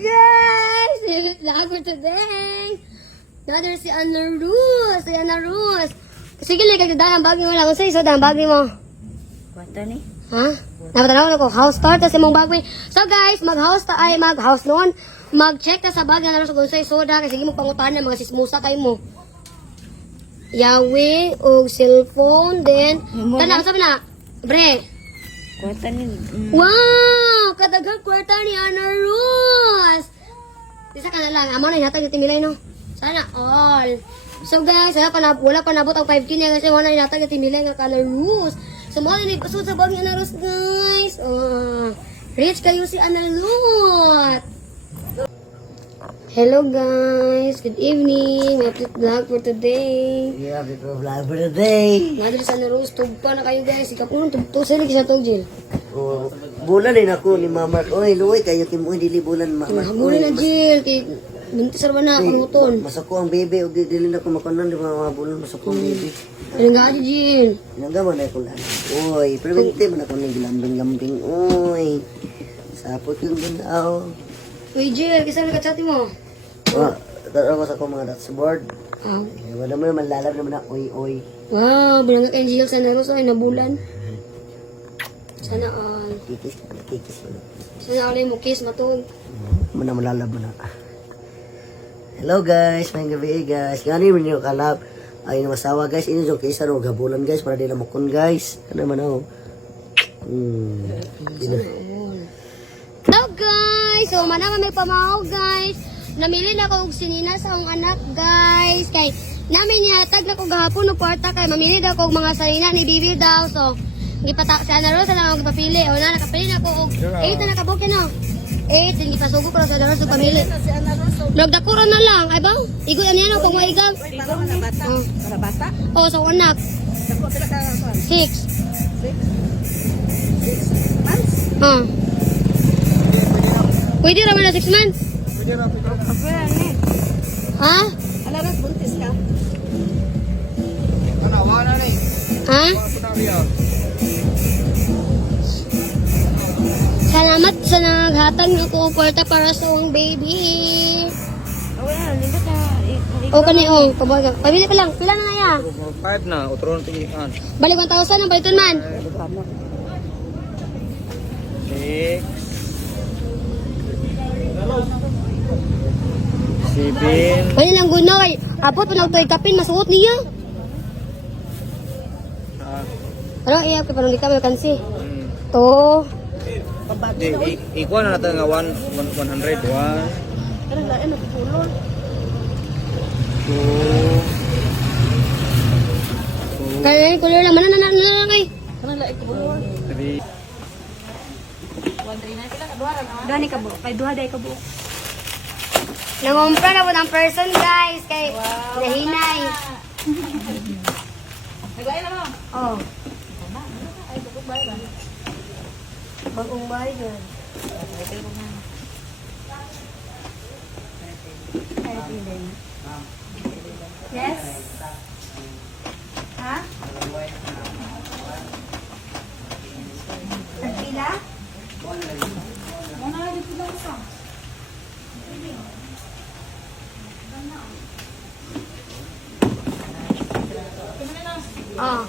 guys! Vlog for today! Another si Ana Ruz! Si Ana Ruz! Sige lang, kagdaan ang bagay mo lang. Kung sa'yo, ang bagay mo. Kwanta ni? Ha? Napatanaw na ko, house tour, tas imong bagay. So guys, mag-house noon. Mag-check ta sa bagay na sa kung sa'yo soda. Kasi sige mo pangutan na mga sismusa kayo mo. Yawi, o cellphone, then... Tanang, sabi na, bre. Kwanta ni. Wow! Kadaghang kwarta ni Ana Ruz! Isa ka na lang. Amo na yata yung timilay, no? Sana all. So guys, wala pa nabot ang 5K niya kasi wala na yata yung timilay ng Ana Ruz. So mga na ipasod sa bag ni Ana Ruz, guys. Rich kayo si Ana Ruz! Hello guys! Good evening! May update vlog for today. Yeah, people vlog for the day. Madali sa Ana Ruz, tugpa na kayo guys. Ikaw po nung tugto. Sali kasi sa Jill. Oh, bulan din ako ni Mama. Oy, luoy kayo timuoy dili bulan Mama. Muli na Jill. Buntis naman na panguton. Masako ang baby og dili na ko makunan di mga bulan masako ang baby. Ano nga di Jill? Nanggaman na ko lang. Oy, preventive na ko ni lambing-lambing. Oy. Sapot yung ganaw. Uy Jill, kisa na kachati mo? Tara ko sa ko mga dashboard. Ah. Wala mo naman lalab naman na oy. Wow, bilangga kayong Jill sa Naros ay nabulan. Sana all. Kikis mo na. Sana all mo kiss matog. Muna malalab mo na. Hello guys, may gabi guys. Gani mo niyo kalab. Ay na masawa guys, ini yung kisa ro gabulan guys para di na makon guys. Ano man ako. Hello guys! So manama may pamahaw guys. Namili na ko og sinina sa akong anak guys. Kay namin nihatag na ko gahapon no kwarta kay mamili daw ko og mga salina ni Bibi daw. So gipata sa Ana Ruz na ako gipapili. O na nakapili na ko og 8 na nakabook no. 8 din gipasugo ko sa Ana Ruz og pamili. Nagdakuro na lang, ay ba? Igo ano yan kung maigaw. Ikaw na bata? Para bata? Oh, so anak. Dako pila ka kuan? 6. 6 months? Pwede raman na 6 months? Pwede ni. Ha? Alaras buntis ka. Ha? Salamat sa naghatag ng kuporta para sa akong baby. Wala, nindot na. O kani o, pabili pa lang. Pila na na ya? 5 na, utron tigian. Balik 1,000 ang baliton man. 6 7 Bali lang guno kay abot pa nagtoy kapin masuot niya. Ano iya ko parang di ka kansi. To. Ikuan na natin nga 100 1 Pero lain na pulol. 2 Kaya kulor lang man na kay. Kana lain ko pulol. 3 Duha ni ka bu. Kay duha day ka bu. Nangumpra na po ng person guys kay nahinay. Naglain na mo. Oh. Ay, bukod ba ba? Bagong bahay dyan. Yes? Ha? Nagpila? Muna na dito lang sa. Oh.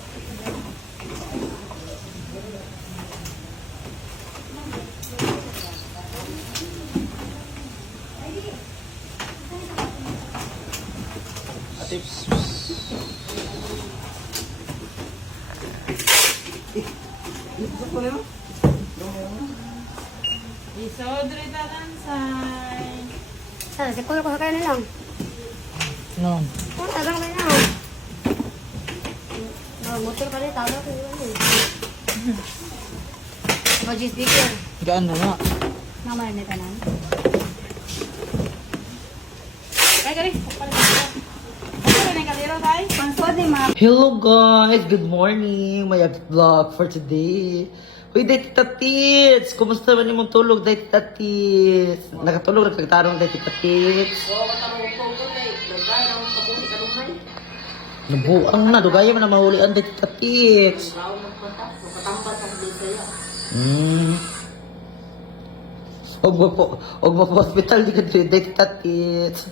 tips. Isodre taransay. Sana, si Kulo ko sa kaya na lang. No. Oh, tagang kaya na. Motor pa rin, tagang kaya na. Bajis speaker. Gaan na nga. Naman na tanan. Kaya gari. Ano na kalero tayo? Pansod ni mga. Hello guys! Good morning! May vlog for today. Uy, day Tita Tits! Kumusta ba nimong tulog, day Tita Tits? Nakatulog, nagkagtarong, day Tita Tits? Nabuang na, dugaya man na mahulian, day Tita Tits. Og mo po hospital di ka dili day tita tits.